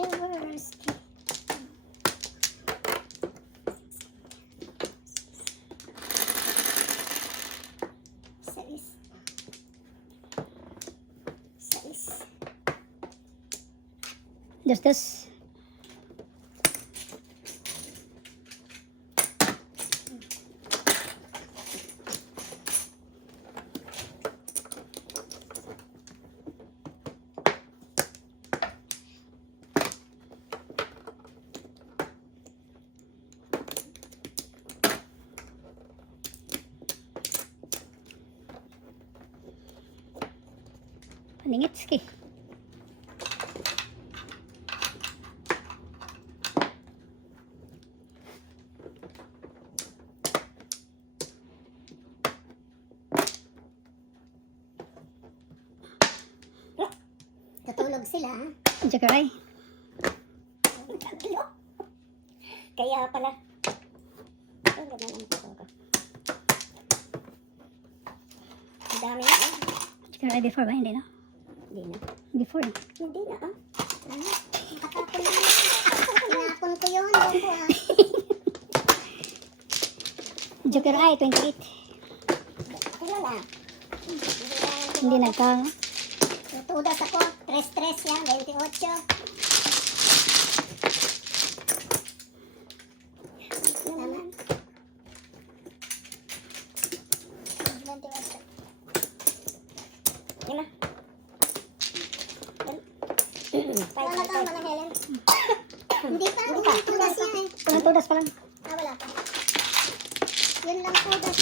Jaworski. Dos. Paningitski. Katulog sila, ha? Jagaray. Kaya pala. Ang ganda ng photo ko. Ang dami na, ah. Jagaray before ba? Hindi na. Hindi na. Before. Hindi na, ah. Nakatapon na. Tinapon ko yun. Doon ko, ah. Jagaray 28. Kilala. Hindi nagka. Tutudas ako. 3-3 yan. 28. Naman. 28. Lima. Wala ka mga Helen. Hindi pa. Hindi pa. Tudas yan eh. Walang tudas pa lang. Ah, wala pa. Yun lang tudas.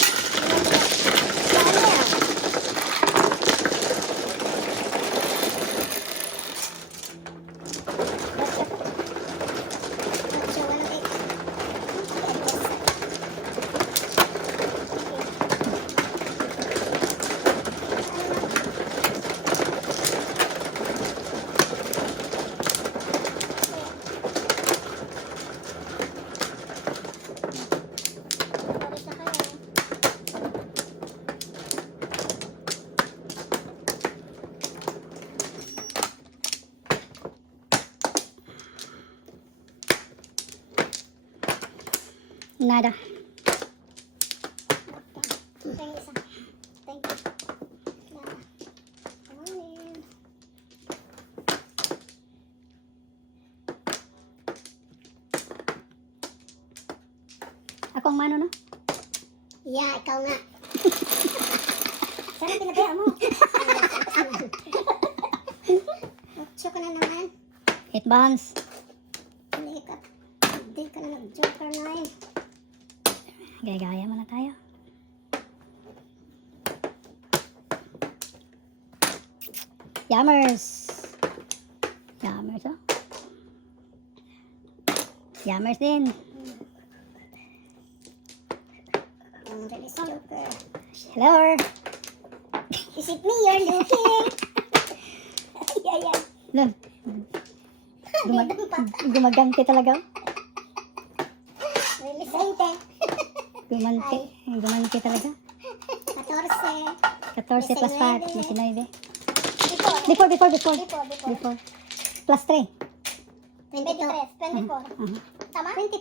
Nada. Thank you. Thank you. Morning. Akong mano no? Yeah, ikaw nga. Sana pinagaya mo. Ocho ka na naman. 8 bounce. Hindi ka na nag-joker na eh. Gaya-gaya muna tayo. Yammers. Yammers, oh. Yammers din. Ang release joker. Hello. Is it me you're looking? Ayan. Look. Gumaganti talaga. Release 20. Gumanti talaga. 14. 14 plus 5. 19. Before. Before. Plus 3. 23. 24. Tama? 22.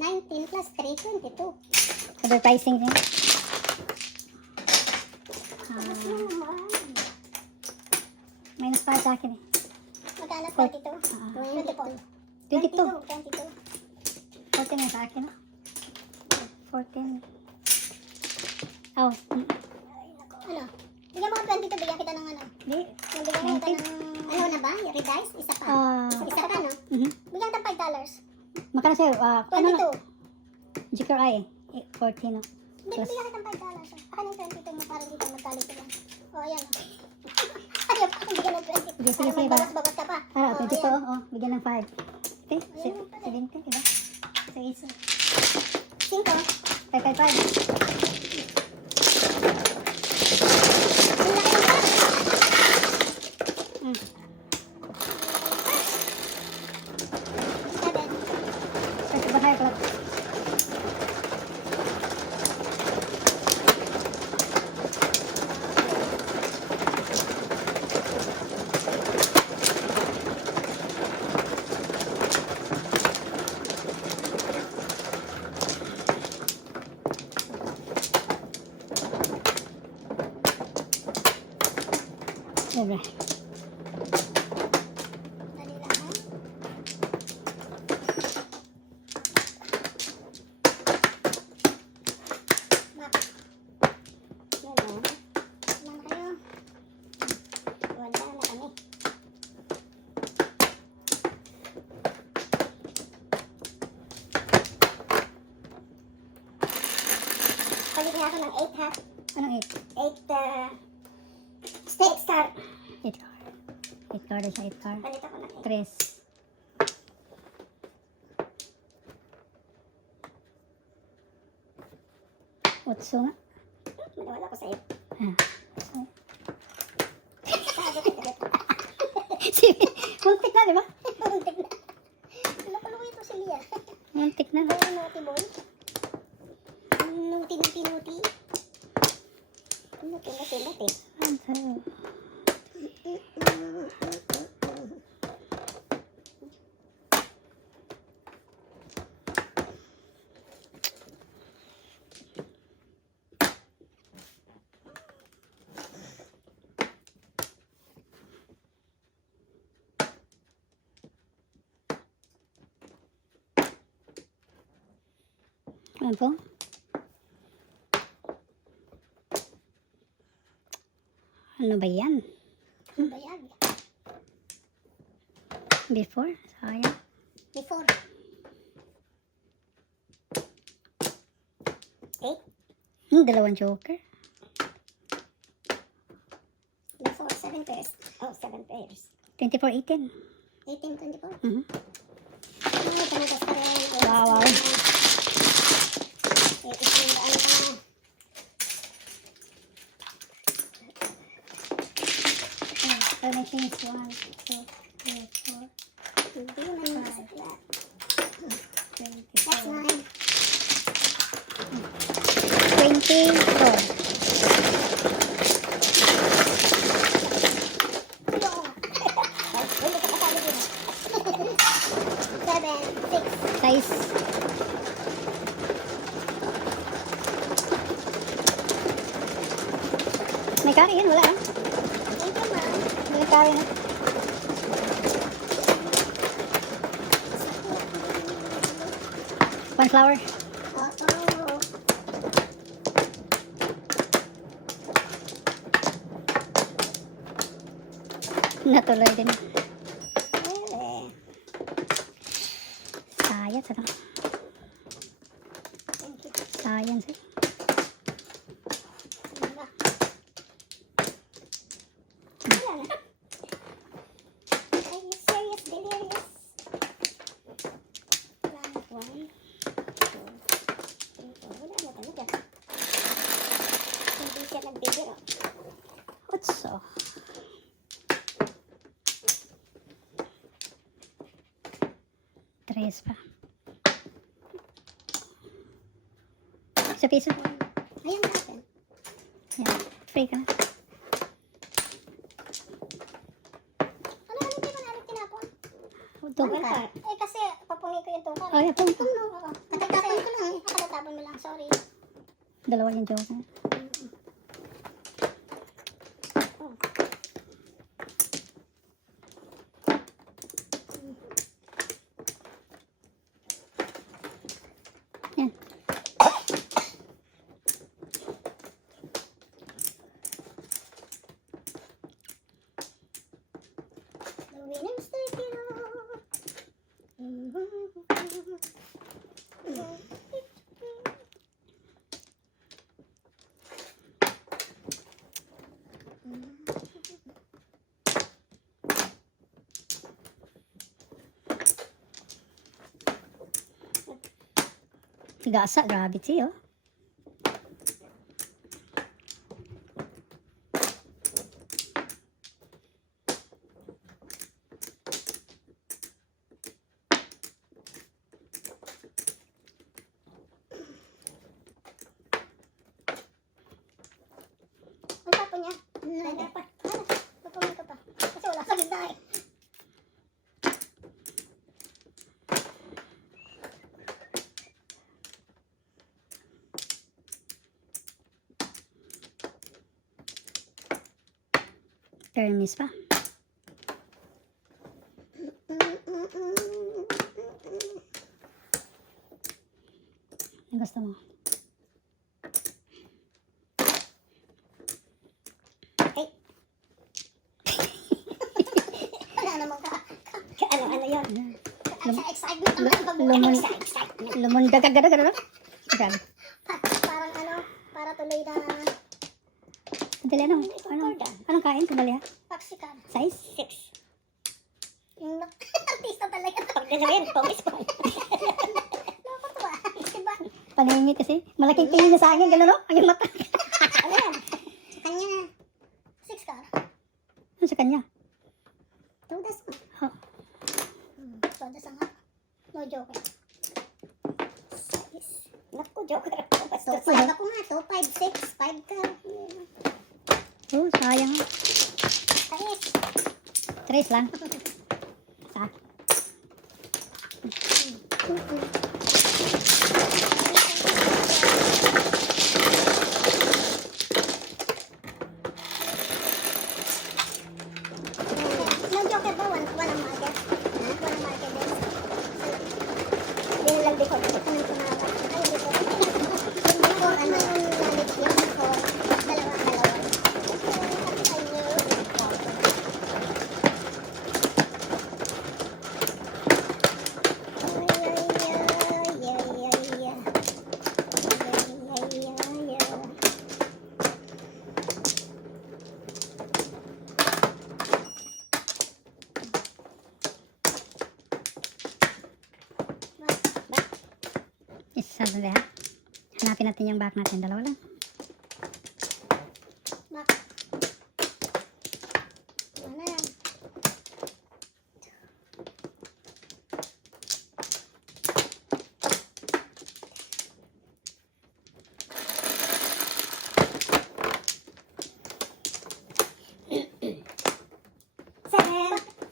19 plus 3, 22. Overpricing din. Minus 5 sa akin eh. Magkano? 22? 24. 22. 14 na sa akin. 14. Oh. Ano? Bigyan mo ka 22, bigyan kita ng ano? Di. Bigyan mo kita ng... Ano na ba? Redice? Isa pa? Isa pa, no? Bigyan kita ng $5. Makano sa'yo? Ano na? 22. GKI eh. 14 no? Hindi, Plus. bigyan kita ng $5. Akin yung 22 mo para dito magkalito lang. O, ayan. Ayaw pa akong bigyan ng 20. Sige, Para sige, magbawas-bawas ka pa. Para, O, 22. ayan. Oh, bigyan ng 5. Okay? 70, diba? Sa isa. 5. 5. Ang laki ng 7. Kasi bahay pala. Dali lang, ha? Bakit? Yan, ha? Wala na kayo. Wala na kami. Palit niya ako ng 8, ha? Anong 8? 8, steak star. 8 car. 8 car siya, 8 car. Palit ako ng 8. 3. Otso nga. Wala ko sa'yo. Ah. Sagot ka ulit. Muntik na, di ba? Muntik na. Napaluwi ito si Lia. Muntik na. Kaya naughty boy. Nuti. Nuti. Ano? Ano po? Ano ba yan? Ano ba yan? Before? Sayang. Before. 8. Dalawang joker. Before 7 pairs. Oh, 7 pairs. 24-18. 18, 24. Mhm. Ano, tumutas pa rin. Wow. Ano ka? Furnishings 1, 2, 3, 4, Hindi naman masakla. That's 24. 9. 24. Hindi ka kasali din. 7, 6. Size. May curry yan, wala ah. Thank you, ma'am. May curry na. One flower. Oo. Natuloy din. Eh, Science, ano? thank you. Science eh. Wala. Wala na. Are you serious, delirious? Wala na. 1, 2, 3, 4. Wala na talaga. Hindi siya nagbibiro. Otso. Tres pa. Sa piso. Ayan natin. Yan. Free ka na. Ano, hindi ko na tinapon? Tukar. Eh, kasi papungi ko yung tukar. Ay, pun. Nakatapon ko lang. Nakatapon mo lang, sorry. Dalawa yung joke. Oh. Yan. The winner's taking off. Gasa, gravity oh. Ang tapo niya. Lala pa. Papungi ko pa. Kasi wala sa gitna eh. Termis pa. Ang gusto mo? Ay. Wala naman ka. Ano yun? Sa excitement ang Lumon- sa excitement. Lumundag ka gano'n. Grabe. Parang ano, para tuloy na Sandali, anong kain? Sandali ha? paksikan. Size? 6. Yung artista talaga. Pag-design, pawis pa. Loko to ah. Diba? Paningin kasi. Malaking tingin niya sa akin. Gano'n no? Ang mata. Ano yan? Sa kanya na. 6 ka. Ano sa kanya? Todas mo. Oh. Todas ang no joke. 6. Naku, joker. So, 5 ako nga. 2, 5, 6. 5 ka. Oh, sayang. Ayos. 3 lang. Sa No joker ba? Walang market. Walang market din. Yun lang dito. Anong tumawag? Ay, dito. Yung dito, ano yung knowledge yung dito. Dalawa. isa na ha. Hanapin natin yung back natin. Dalawa lang. Bak. Ano yan?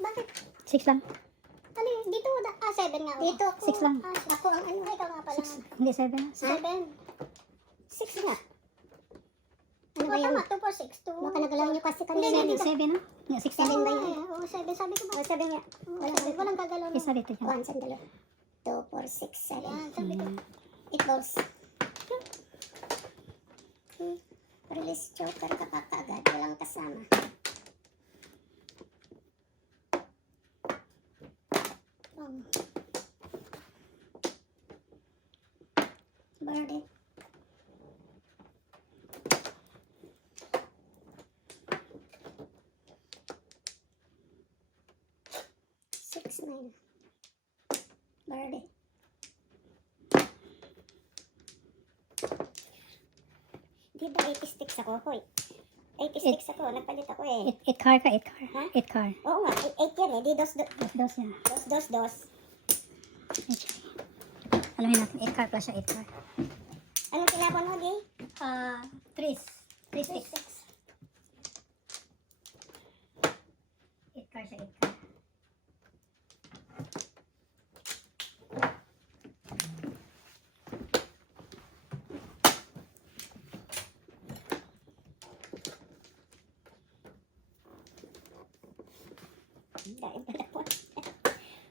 Bakit? 6 lang. Ano yun? Dito, 7 nga. Dito ako. 6 lang. Ako ang ano, ikaw nga pala. 6. Hindi 7. 7. 6 nga. Ano ba yun? 2 for 6. Baka nagalaw niyo kasi kanina. Hindi, 7 na. 6 7 lang. ba yun? Oo, 7. Sabi ko ba? 7 nga. Walang gagalaw na. Isa dito yan. 1, sandali. 2, 4, 6, 7. Yan, sabi ko. It goes. Release joker ka pa kaagad. Walang kasama. Birdie. Six, 9. Birdie. Di ba 80 sticks ako? Hoy. 80 sticks ako. Nagpalit ako eh. 8 car ka, 8 car. Ha? 8 car. Oo nga. 8 yan eh. Di dos. Dos yan. Dos. Anuhin natin, 8 car plus siya, 8 car. Anong tinapon mo, Di? 3 sticks. 8 car siya, 8 car. Dahil pala po.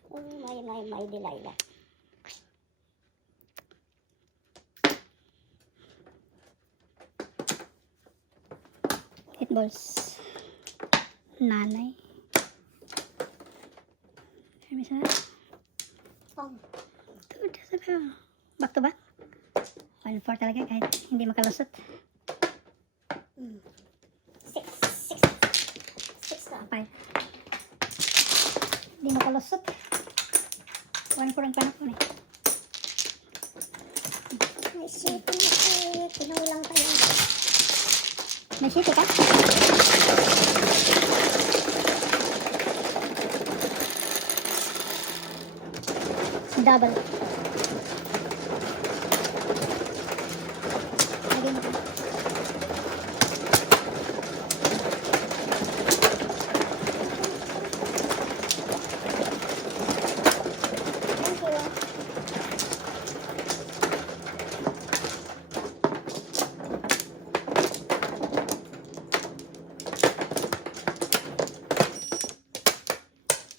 May Delilah. Eight balls. Nanay. May isa na. Dude, sabi ko. Back to back. 1-4 talaga kahit hindi makalusot. 6 ka. 5. Hindi makalusot. 1-4 ang panakon eh. May shitty na shit. Tinulang pa yun. May shitty ka? Double. Lagyan mo.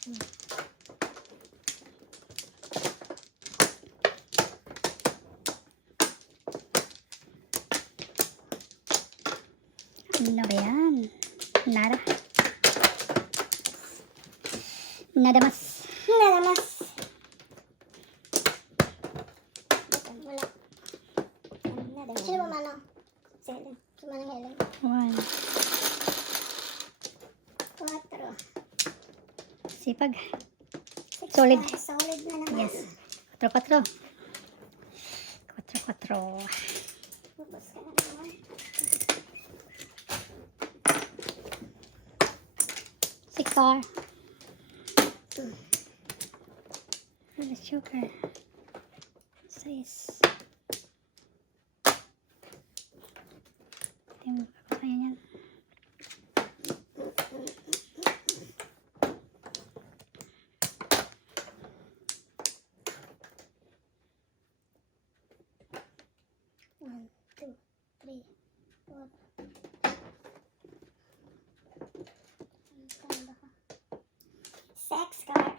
Thank you. Nada mas. Nada mas. Wala. Nada mas. Sino ba mano? Si Helen. Si Manang Helen. 1. 4. Sipag. Solid. Solid na naman. Yes. 4-4. 4-4. Ubus ka na naman. 6R. Let's joker. 6. Tingnan ko sa'yo yan. One, two, three, four. Sex card.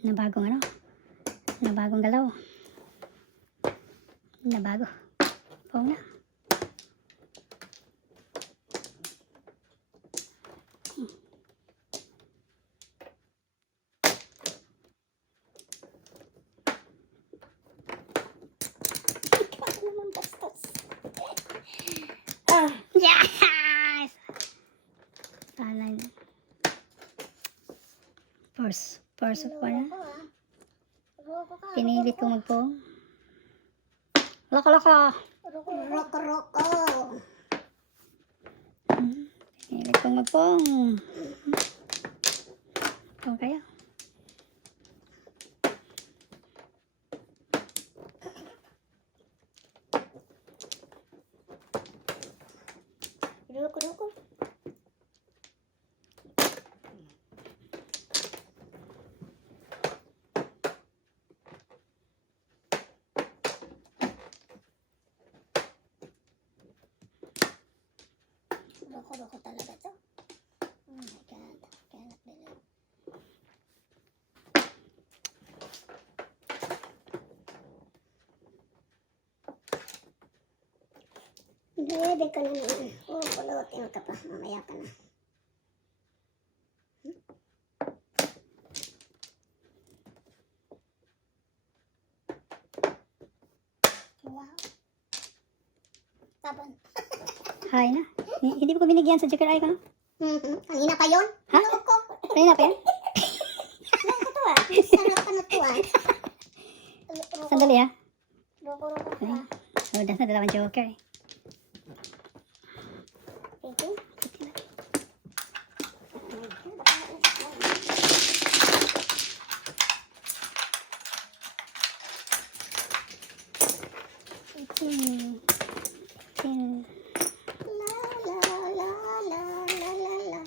Nabagong ano? Nabagong galaw. Nabago. Oo na. Ikaw naman bastos. Ah, Yes! Sana. Force of one. loko ah. Loko ka. Pinilit ko magpong. Loko. Roko. Pinilit ko magpong. Pong kayo. Roko. Roko talaga to. Oh my God. Cannot believe. Bebe ka na naman. Oh, pulutin ka pa. Mamaya ka na. Wow. Taban. Hay na. Hindi ko binigyan sa joker eye ko. Kanina pa yun? Ha? Loko. Kanina pa yan? Loko to ah. Sarap ka na to ah. Sandali ha. Roko ka. Oh, das na dalawang joker. Okay. Hmm. Hmm. La la la la la la la.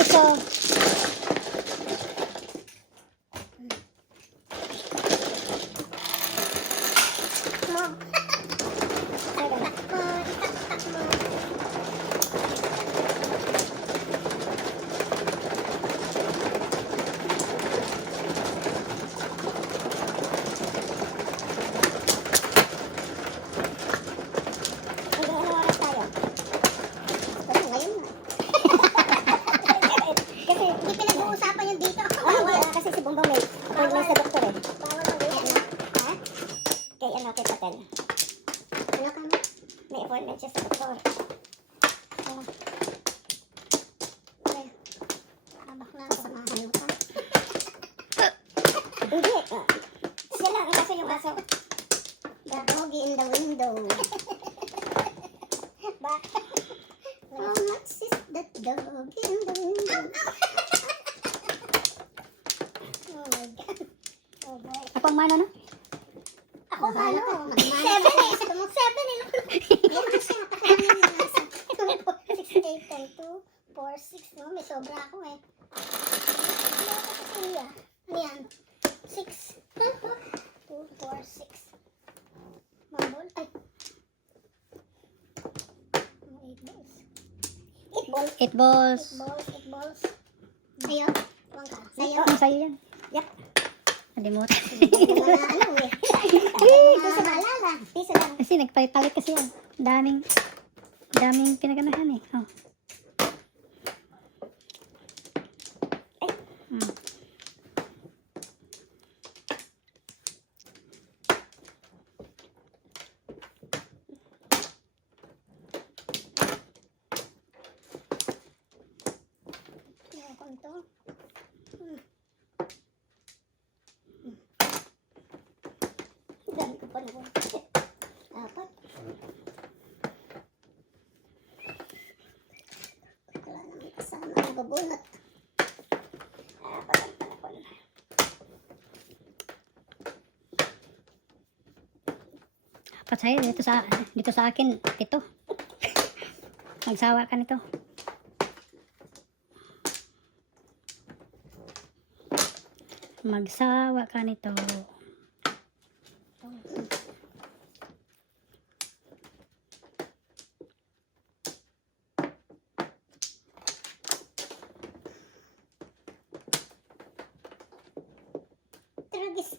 Ito. Mo. Takbo. Hanggang anong oras tayo? Kasi ngayon na. Kasi hindi pinag-uusapan yung dito. Wala kasi si Bongbong may appointment sa doktor eh. Ha? Kay ano, kay Patel. Ano ka mo? May appointment siya sa doktor. Ano? Okay. Habak na samahan mo ka. Hindi. Siya lang, kasi yung aso. The doggy in the window. Bakit? How much is that dog in the window? Oh my God. Oh boy. Ako ang mano, no? Ako ano? 7 eh. 7 eh. Yung kasi napakaano yung nasa 6, 8, 10, 2, 4, 6. No? May sobra ako eh. Ano ako kasi niya? Ano yan? 6. 2, 4, 6. Mambol. Ay. balls. 8 balls. 8 balls. Sa'yo? Huwag ka. Sa'yo? Ano sa'yo yan? Yep. Nalimutan. Mga ano eh. Piso maalala. Piso lang. Kasi nagpalit kasi yan. Daming pinaganahan eh. Oh. Hmm. Ayan ko ito. Dami ko pa naman. Apat. Wala naman kasama. Nababunot. Apat ang panapon. Apat sa'yo. Dito sa akin. Ito. Magsawa ka nito. Magsawa ka nito. Tragis.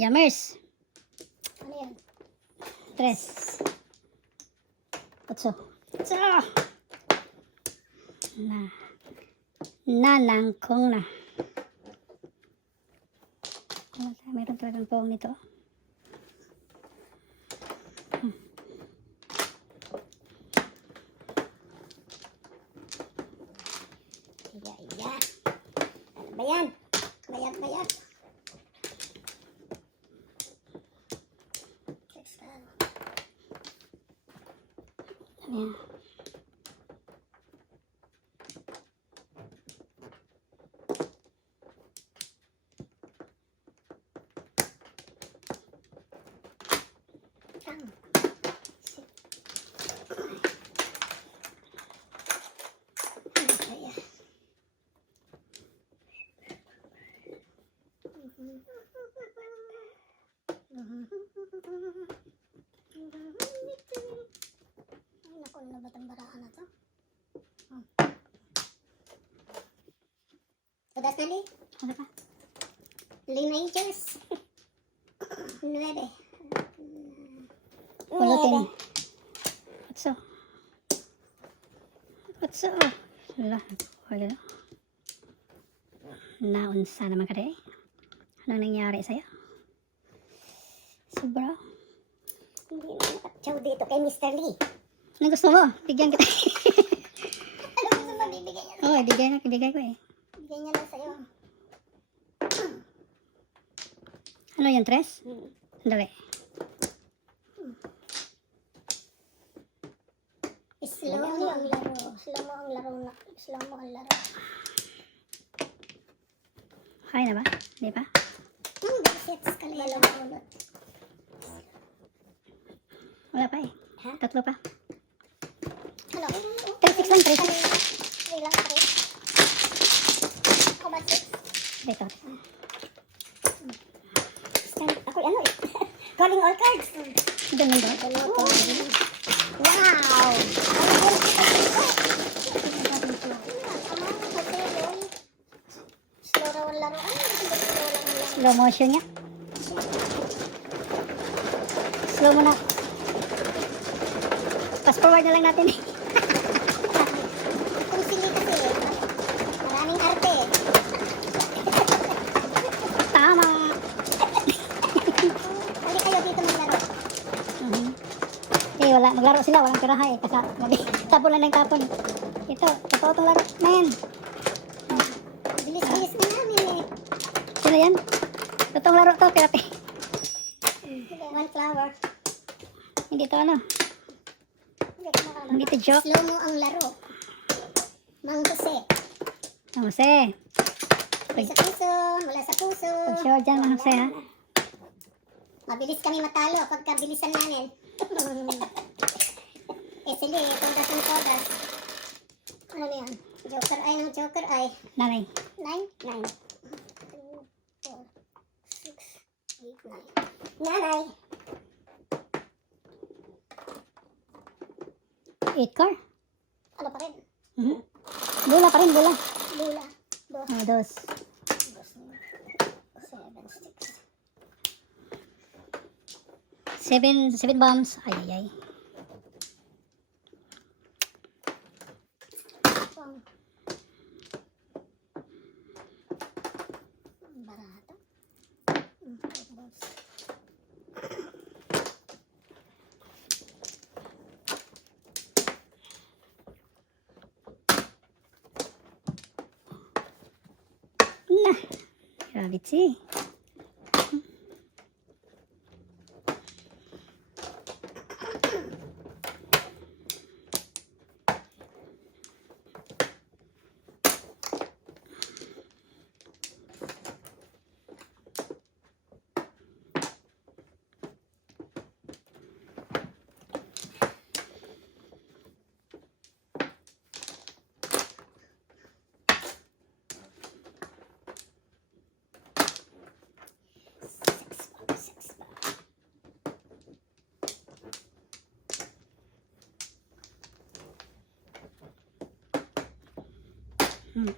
Yummers. Ano yan? 3. 8. So. Nalangkong na. Meron talagang poong nito. Iya. Ano ba yan? Bayag. Ayan. Naku, ano ba itong baraan na to? Tudas na li? Ano pa? Teenagers. 9. Pulutin. 8. 8. Wala. Wala na. Naunsa naman ka rin. Anong nangyari sa'yo? Sobra. Hindi na nakatsaw dito kay Mr. Lee. Anong gusto mo? Bigyan kita. Ano gusto mo bibigay niya? Oo, bigay ko eh. Bigyan niya lang sa'yo. Ano yung 3? Dali. Slow mo ang laro. Slow mo ang laro na. Slow mo ang laro. Kaya na ba? Di ba? Sets ka lang. Dalawang ulot. Wala pa eh. Ha? 3 pa. Ano? 36 lang, 36. 3 lang, 3. Ako ba 6? Dito. Ako ano eh. Calling all cards. Doon yung doon. Wow! Slow raw ang laro. Slow motion niya. Slow mo na. Fast forward na lang natin eh. Kung sili kasi eh. Maraming arte eh. Tama. Hali kayo dito maglaro. Eh, wala. Naglaro sila. Walang piraha eh. Kasi tapon lang ng tapon. Ito. Totoo itong laro. Men. Bilis-bilis na namin eh. Sino yan? Totoong laro to. Pirate. One flower. Hindi to ano. Hindi to joke. Slow mo ang laro. Mang Jose. Jose. Mula sa puso. Mula sa puso. Pag-sure dyan mga Jose ha. Mabilis kami matalo pagka bilisan namin. Easily, todas ang todas. Ano na yan? Joker eye ng joker eye. Nanay. 9? 9. 2, 4, 6, 8, 9. Nanay! 8 car. Ano pa rin? Mhm. Bula pa rin, bula. Lula. Dos. Oh, dos. 7, 6. 7 bombs. Ay, ay, ay. Pang. Barato. 5 balls. Na. Grabe, si. Hmm.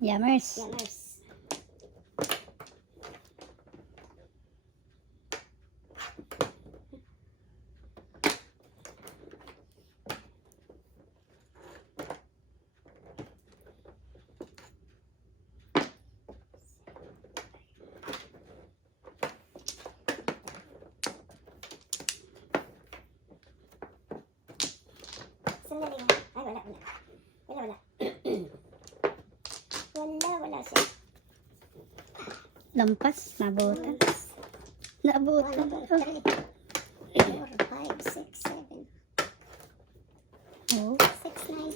Yummers. Yammers. Sandali nga. Ay, wala. Wala siya. Lampas. Nabutan. Nabutan. 1, 2, 3, 4, 5, 6, 7, Oh. 6, 9.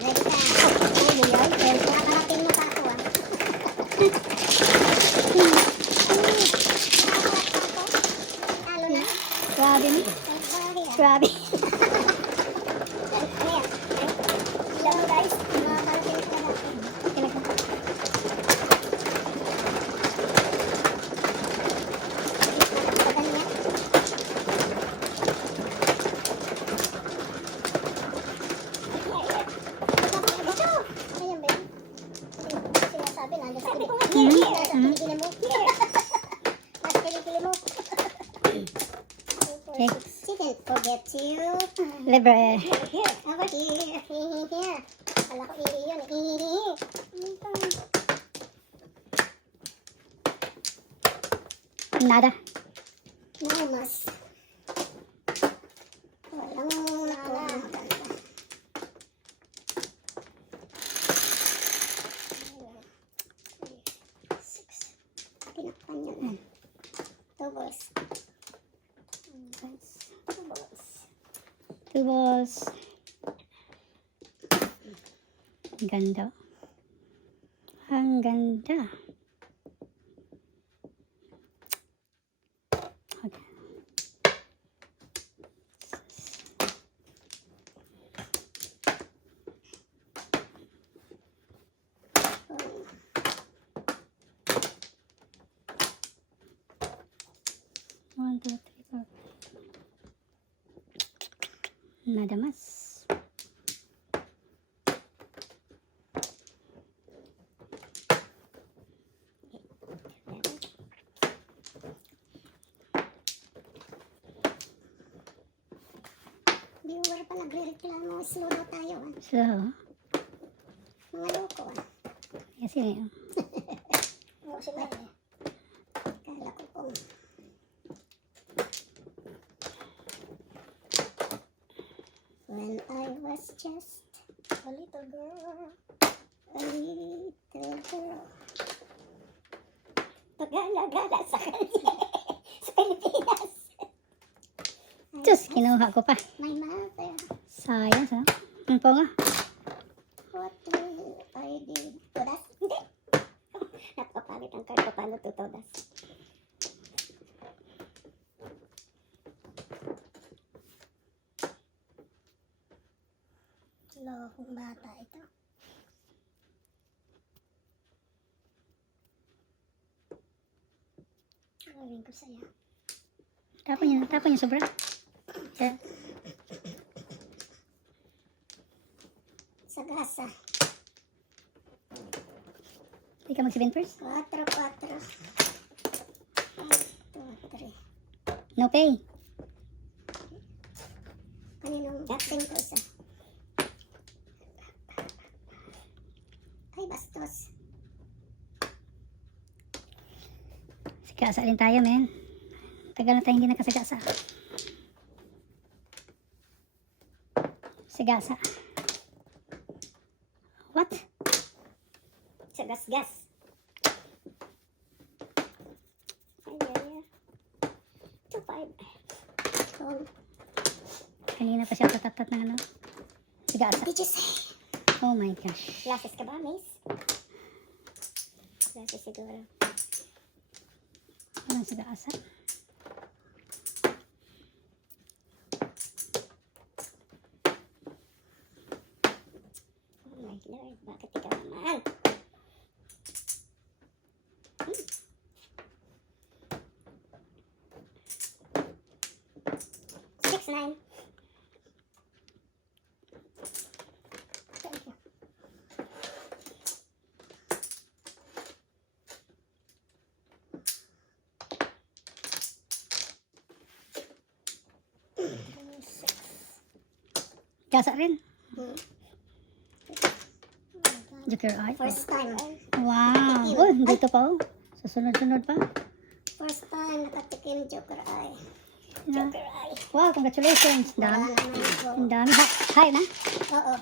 Ready ka. Ay, ay, ay. Nakakarating mo pa ako ah. Talo na. Grabe ni. Ay, Grabe. ano yan? Ilan mo guys? Mga kalkilit na natin. Tagal niya. Ito! Ayan ba yun? Sinasabi na, nasa kilikili mo. Nasa kilikili mo. Okay. She didn't forget you. Libre. Here, over here. Here. Kala ko ihi yun. Ihi. Nada. No mas. Walang nakuha. Six. Tinakpan yun. Two balls. Two balls. 2 balls. Ang ganda. Ang ganda. Okay. One, two, three, four. Nada más. Viewer pa nagre-reklamo. Slow na tayo. So, Mga loko. kasi Oo, sila eh. kong when I was just a little girl, a little girl. Pagala-gala sa kanya sa Pilipinas. Diyos, kinuha ko pa. My mother, Sayang, sa. Ang po nga. what will I did? Todas? Hindi. Napapalit ang card ko. Paano to todas? Lohong bata ito. Gawin ko sa'yo. Tapon niya sobra. Kaya, Sa gasa. hindi ka mag-7 first. 4, 4. 1, 2, 3. No pay. Kaninong 5 isa? Ay, bastos. Sigasa din tayo, men. Tagal na tayo hindi nakasagasa. Sigasa. What? Sa gas-gas. Ay, ay, ay. 2, 5. Oh, Kanina pa siya tatatat ng ano. Sigasa. did you say? Oh my gosh. Glasses ka ba, Miss? Glasses siguro. Walang sigasa. Oh my Lord, bakit ikaw naman? Hmm. Six, 9. Thank you. Six. Gasa rin. Hmm. Joker eye. First time. Wow. Oh, dito pa oh. Susunod-sunod pa. First time nakatikim Joker Eye. Na. Joker Eye. Wow, congratulations. Wala Dami. naman ito. Ang dami. Hi na. Oo.